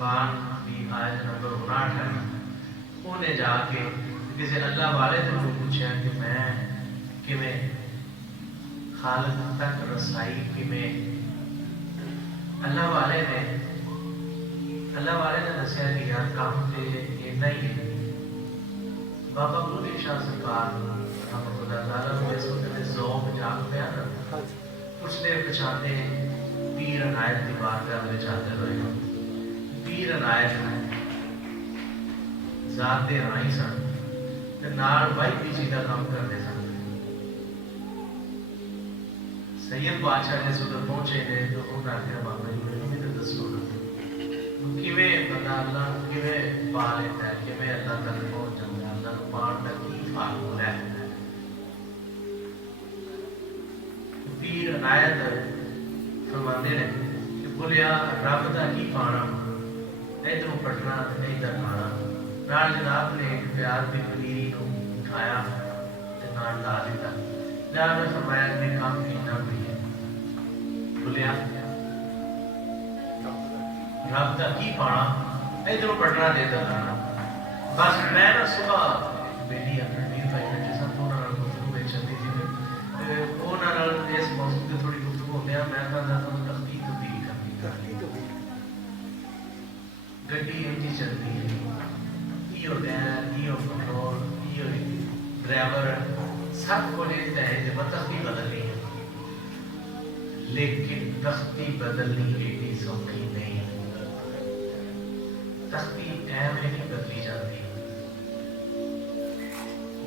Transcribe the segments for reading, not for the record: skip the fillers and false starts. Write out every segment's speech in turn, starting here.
فرقان کی آیت نمبر 59 ہے، انہیں جا کے کسی اللہ والے نے پوچھا کہ میں کیویں خالق تک رسائی کیویں، اللہ والے نے دسیا کہ یار کام تے اتنا ہی ہے۔ بابا بلوچ شاہ سرکار رحمۃ اللہ تعالیٰ اس وقت ذوق جاگ پیا نا، کچھ دیر پچھاتے پیر عنایت کی بارگاہ میں حاضر ہوئے۔ پیر عنایت ذات دے رائی سن، نال بائی پیچی کا کام کرتے سن۔ سید بادشاہ جس وقت پہنچے نے تو انہوں نے آخیا بابا جی میرے بھی دسو کیویں بندہ اللہ کیویں پا لیتا ہے، کیویں اللہ تک پہنچ جاتا ہے، اللہ کو پان کا کی فارمولا ہے۔ پیر عنایت فرماندے نے کہ بولیا رب دا کی پانا، ادھروں پٹنا ادھر آنا، نال جناب نے ایک پیار کی پنیری کو کھایا تے نال لا دیتا۔ جناب نے فرمایا کہ کام کینا بھی ہے، بولیا رب دا کی پانا، ادھروں پٹنا ادھر آنا۔ بس میں نا صبح بیٹی اپنے میر بھائی بیٹھے سن تو انہوں نے گفتگو میں چلتی تھی، انہوں نے اس موضوع سے تھوڑی گفتگو ہوتے ہیں، میں کہا تھا تختی تبدیل کرنی گڈی انجی چلتی ہے، یہ ٹائر یہ کنٹرول یہ ڈرائیور سب کو لیتا ہے جب تختی بدلنی ہے، لیکن تختی بدلنی ایڈی سوکھی نہیں ہے۔ تختی ایویں نہیں بدلی جاتی۔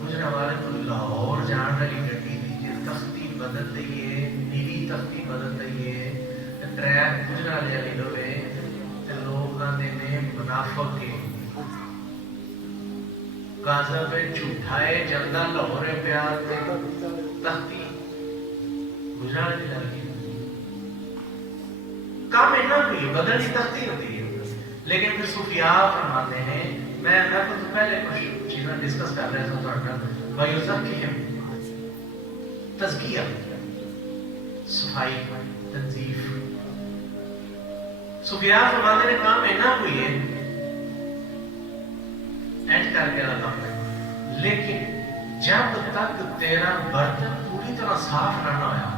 گجرا والے تو لاہور جان والی گڈی دی جی تختی بدل دئیے، نیلی تختی بدل دئیے، ٹریک گجرا والے والی ہوے تے لوگ آندے نے منافق کے کاذب جھوٹائے جلدا لاہور پیا تے تختی گجرا والی لگی۔ کام اینا ہوئی بدلنی تختی ہوتی ہے، لیکن پھر صوفیاء فرماتے ہیں، میں تو پہلے کچھ چیزیں ڈسکس کر رہے تھے تھوڑا وَيُزَكِّهِمْ تزکیہ، صفائی، تنظیف۔ صوفیاء فرماتے ہیں کام اینا ہوئی ہے اینڈ کر کے اللہ ہے، لیکن جب تک تیرا برتن پوری طرح صاف نہ ہویا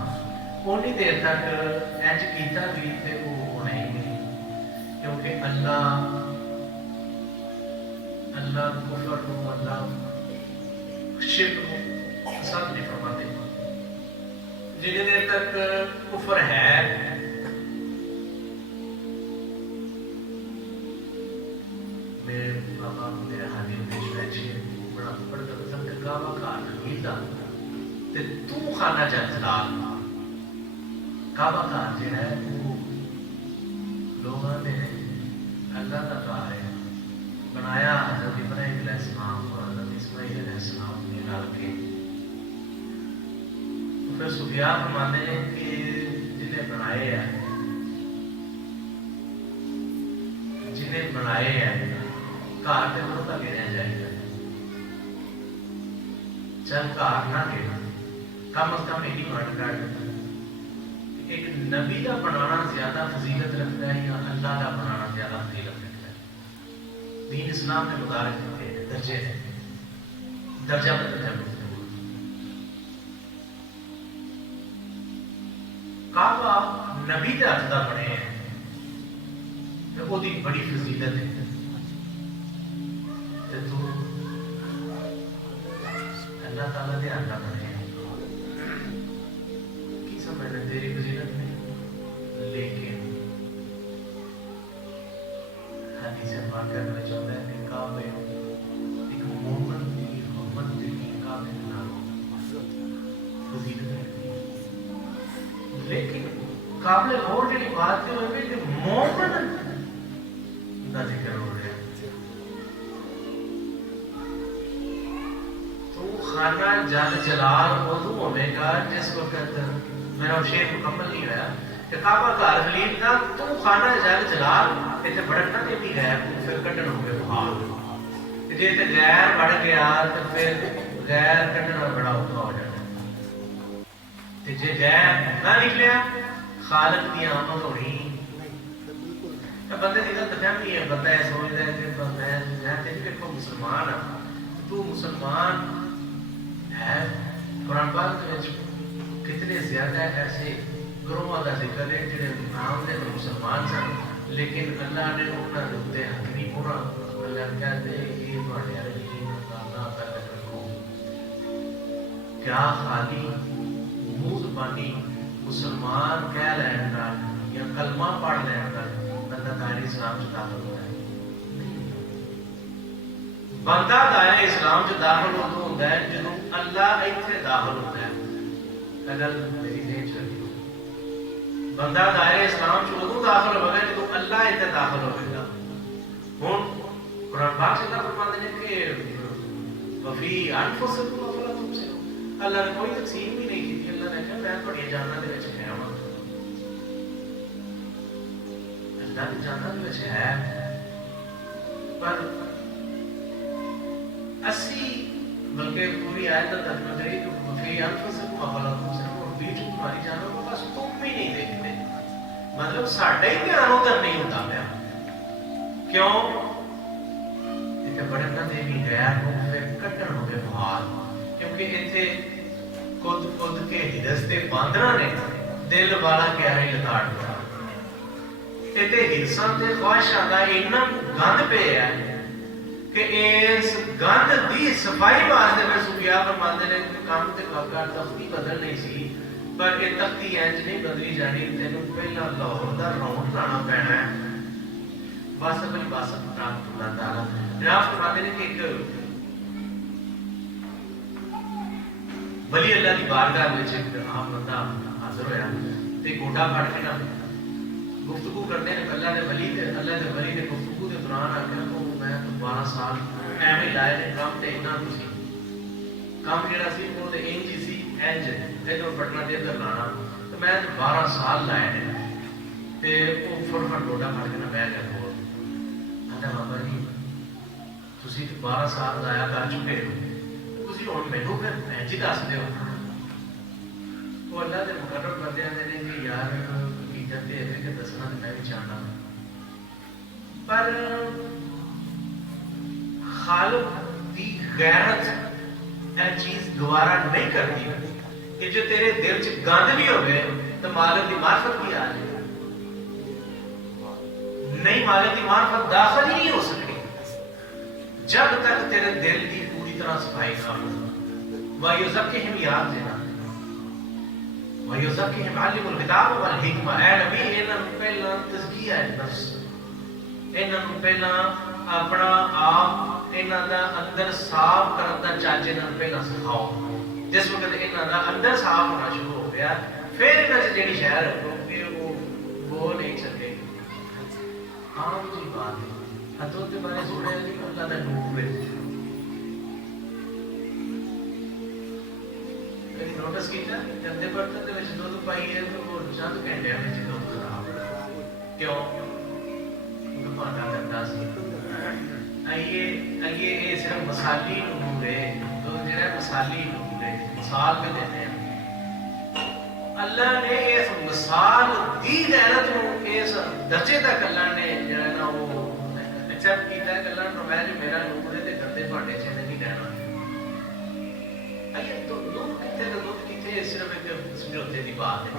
اونی دیر تک اینج کیتا بھی تے وہ نہیں گئی، کیونکہ اللہ کفر کو، اللہ شرک کو سب نہیں فرماتے۔ جتنی دیر تک کفر ہے میرے بابا میرے حالی پیش بیٹھے بڑا پڑھتا تھا کہ کعبہ کا خریدا تے تو خانہ جلال کعبہ کا جو ہے وہ لوگوں نے اللہ کا کہا ہے بنایا حضرت ابراہیم علیہ السلام اور حضرت اسماعیل علیہ السلام نے ڈال کے۔ تو پھر صوفیاء فرماتے ہیں کہ جنہیں بنائے ہیں گھر تے بہت گریا جائے گا، چل گھر نہ گرا کم از کم یہی ورڈ کر ایک نبی کا بنانا زیادہ فضیلت رکھتا ہے یا اللہ کا بنانا زیادہ فضیلت رکھتا ہے؟ دین اسلام نے مدارک دیتے ہیں، درجے ہیں، درجہ بدرجہ گفتگو۔ کعبہ نبی کے ہاتھ کا بنے ہیں تو وہ بڑی فضیلت ہے، تو اللہ تعالیٰ کے ہاتھ کا بنے ہیں کی سمجھنا تیری فضیلت نہیں، لیکن حدیث پاک میں چاہتا ہے کہ کعبے ایک مومن کی حرمت کی کعبے کے نام فضیلت رکھتی ہے، لیکن قابل غور کی بات یہ ہوئی کہ مومن کا ذکر ہو رہا ہے تو خانہ جل جلال ادو ہوے گا جس وقت میرا شعر مکمل نہیں ہوا کہ کعبہ گھر خلیل کا تو خانہ جل جلال اتنے بڑھنا نہیں بھی غیر پھر کٹن ہو گئے بحال جی تے غیر بڑھ گیا تو پھر غیر کٹنا بڑا اوکھا ہو جاتا تے جے غیر نہ نکلیا خالق دی آمد ہونی بندے کی غلط فہمی ہے. بندہ یہ سوچتا ہے کہ میں تیری دیکھو مسلمان ہاں, تو مسلمان ہے. قرآن پاک کتنے زیادہ ایسے گروہوں کا ذکر ہے جڑے نام دے مسلمان سن لیکن اللہ نے انہوں کے اتنے حق نہیں پورا. اللہ کہتے یہ تھوڑے رلیجن کا نہ کر رکھو. کیا خالی منہ زبانی مسلمان کہہ لین کا یا کلمہ پڑھ لین کا بندہ دائرہ اسلام سے داخل ہوتا ہے؟ بندہ دائرہ اسلام سے داخل ہوتا ہے جب اللہ اتنے داخل ہوتا ہے. اگر میری ذہن چلی بندہ دائرہ اسلام سے ادو داخل ہوگا جب اللہ اتنے داخل ہوگا. ہوں قرآن پاک سے اللہ فرماتے ہیں کہ وفی انفسکم افلا تبصرون. اللہ نے کوئی تقسیم بھی نہیں کی. اللہ نے کہا میں تھوڑی جاننا دے وچ ہے ہاں. اللہ کی جاننا دے وچ ہے پر اسی بلکہ پوری آیت کا ترجمہ کریے کہ وفی انفسکم افلا تبصرون. بیچ تمہاری جانوں کو بس تم بھی نہیں دیکھتے. مطلب ساڈا ہی دھیان ادھر نہیں ہوتا پیا. کیوں؟ اتنے بڑے بندے بھی غیر کو پھر کٹن ہو گئے بہار. کیونکہ اتنے کد کے ہرستے باندرا نے دل والا کیارے لتاڑ پڑا. اتنے ہرساں تے خواہشاں دا اتنا گند پہ ہے کہ اس گند دی صفائی واسطے میں سفیان فرماتے ہیں کہ کام تے کاکا تختی بدل نہیں سی پر یہ تختی انج نہیں بدلی جانی. تینوں پہلا لاہور دا راؤنڈ لانا پینا ہے. بس اپنی بس اللہ تعالیٰ جناب فرماتے ہیں کہ ایک ولی اللہ کی بارگاہ میں آپ بندہ حاضر ہویا تے گوڈا پھڑ کے نا گفتگو کرتے ہیں. اللہ نے ولی نے گفتگو کے دوران آخیا تو میں تو 12 سال ایویں لائے نے کام تے اتنا تسی کام جڑا سی وہ تے انج ہی سی انج ادھر پٹنا تے ادھر لانا تو میں 12 سال لائے نے تے وہ فٹ گوڈا پھڑ کے نا بیٹھ گیا. آندا بابا جی تسی 12 سال لایا کر چکے ہو تسی ہن مینوں پھر انج ہی دس دیو. وہ اللہ دے مقرب بندے نے کہ یار حقیقت یہ ہے کہ دسنا تو میں بھی چاہتا ہوں پر خالق دی غیرت یہ چیز گوارا نہیں کرتی کہ جو تیرے دل چ گند بھی ہوئے تو مالک دی معرفت بھی آ جائے. نہیں مالک دی معرفت داخل ہی نہیں ہو سکتی جب تک تیرے دل کی پوری طرح صفائی نہ ہو. وَيُزَكِّهِمْ یاد دینا وَيُزَكِّهِمْ عَلِّمُ الْكِتَابَ وَالْحِكْمَةَ. اے نبی انہاں پہلا تزکیہ ہے نفس. انہاں پہلا اپنا آپ انہاں دا اندر صاف کرن دا چاچ انہاں پہلا سکھاؤ. جس وقت انہاں دا اندر صاف ہونا شروع ہو گیا پھر انہاں سے جڑی شہر رکھو کہ وہ نہیں چلے. عام جی بات ہے. حضرت بارے سنے کہ اللہ دا نور ہے. کبھی نوٹس کیتا گندے برتن دے وچ دودھ پائی ہے تو وہ چند گھنٹے میں دودھ خراب. کیوں؟ کیونکہ پانا گندا سی. آئیے یہ صرف مسالی نور ہے. تو جڑا مسالی نور ہے مثال پہ دیتے ہیں. اللہ نے اس مثال دی غیرت نو اس درجے تک اللہ نے جڑا نا وہ ایکسپٹ کیتا ہے کہ اللہ نے فرمایا جو میرا نور ہے تے گندے بھاٹے چ نہیں رہنا. آئیے تو نور کتنے تو دودھ کتنے صرف ایک سمجھوتے کی بات ہے.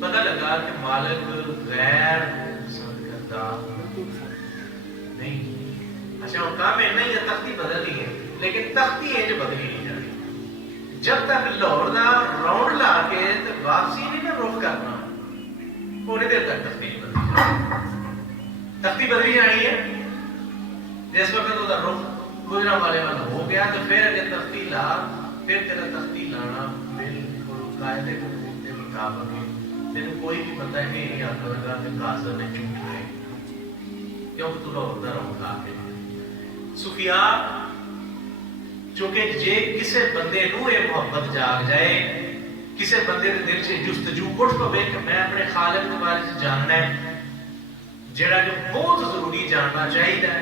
پتہ لگا کہ مالک غیر پسند کرتا نہیں. اچھا وہ کام ہے نہیں تختی بدلی ہے لیکن تختی ہے جو بدلی نہیں جانی. جب تک لاہور دا راؤنڈ لا کے واپسی نہیں نا رخ کرنا تھوڑی دیر تک تختی نہیں بدلی جانی. تختی بدلی جانی ہے جس وقت وہ رخ گزرا والے والا ہو گیا تو پھر اگر تختی لا پھر تیرا تختی لانا بالکل قاعدے کے مطابق ہے. تینوں کوئی بھی بندہ یہ نہیں آتا لگا کہ قاصر نے جھوٹ ہے کیونکہ تو لاہور دا راؤنڈ لا کے. سفیان چونکہ جے کسے بندے نو یہ محبت جاگ جائے کسے بندے دے دل سے جستجو اٹھ پوے کہ میں اپنے خالق کے بارے میں جاننا ہے جڑا کہ بہت ضروری جاننا چاہیے.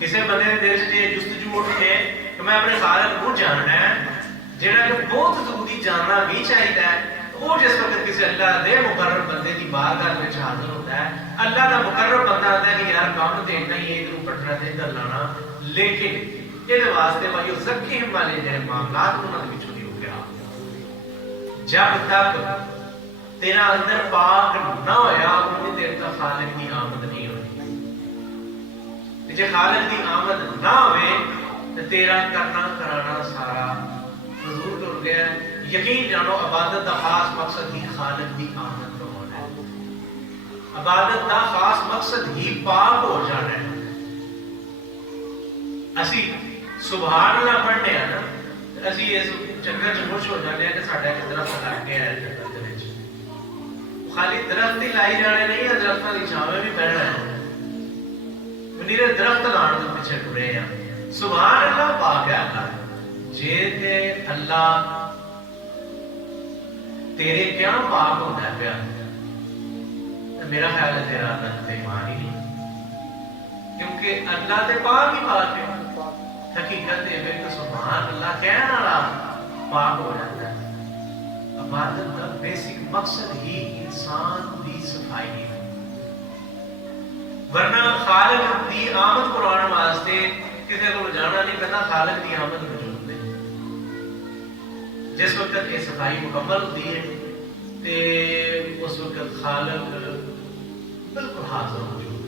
کسے بندے دے دل سے جستجو اٹھ کے کہ میں اپنے خالق کو جاننا ہے جڑا کہ بہت ضروری جاننا بھی چاہیے. وہ جس وقت کسی اللہ دے مقرب بندے کی بارگاہ میں حاضر ہوتا ہے، اللہ کا مقرب بندہ آتا ہے کہ یار کام تو اتنا ہی ہے، ادھر پٹنا تے ادھر لانا، لیکن یہ واسطے بھائی زکیم والے جڑے معاملات انہوں نے پچھوں نہیں ہو گیا۔ جب تک تیرا اندر پاک نہ ہویا انہیں دیر تک خالق کی آمد نہیں ہونی۔ جے خالق کی آمد نہ ہوئے تو تیرا کرنا کرانا سارا فضول ٹر گیا۔ یقین جانو عبادت دا خاص مقصد ہی خالق کی آمد کا ہونا ہے، عبادت دا خاص مقصد ہی پاک ہو جانا ہے۔ اسی سبحان اللہ پڑھنے ہیں نا، اسی اس چکر چ خوش ہو جانے ہیں کہ ساڈا ایک درخت لگ گیا ہے جنت دے وچ، خالی درخت ہی لائی جانے نہیں ہے، درختوں کی چھاویں بھی بہنا ہے، نیرے درخت لان کے پیچھے ٹرے ہیں۔ سبحان اللہ پاک ہے اللہ، جے تے اللہ تیرے کیا پاک ہوتا ہے پیا، میرا خیال ہے تیرا اللہ تے ایمان ہی نہیں، کیونکہ اللہ تے پاک ہی پاک ہے۔ حقیقت ہے کہ سبحان اللہ کہنے والا پاک ہو جاتا ہے۔ عبادت کا بیسک مقصد ہی انسان کی صفائی ہے، ورنہ خالق کی آمد قرآن واسطے کسی کو جانا نہیں پتا خالق کی آمد موجود ہے۔ جس وقت یہ صفائی مکمل ہوتی ہے تے اس وقت خالق بالکل حاضر موجود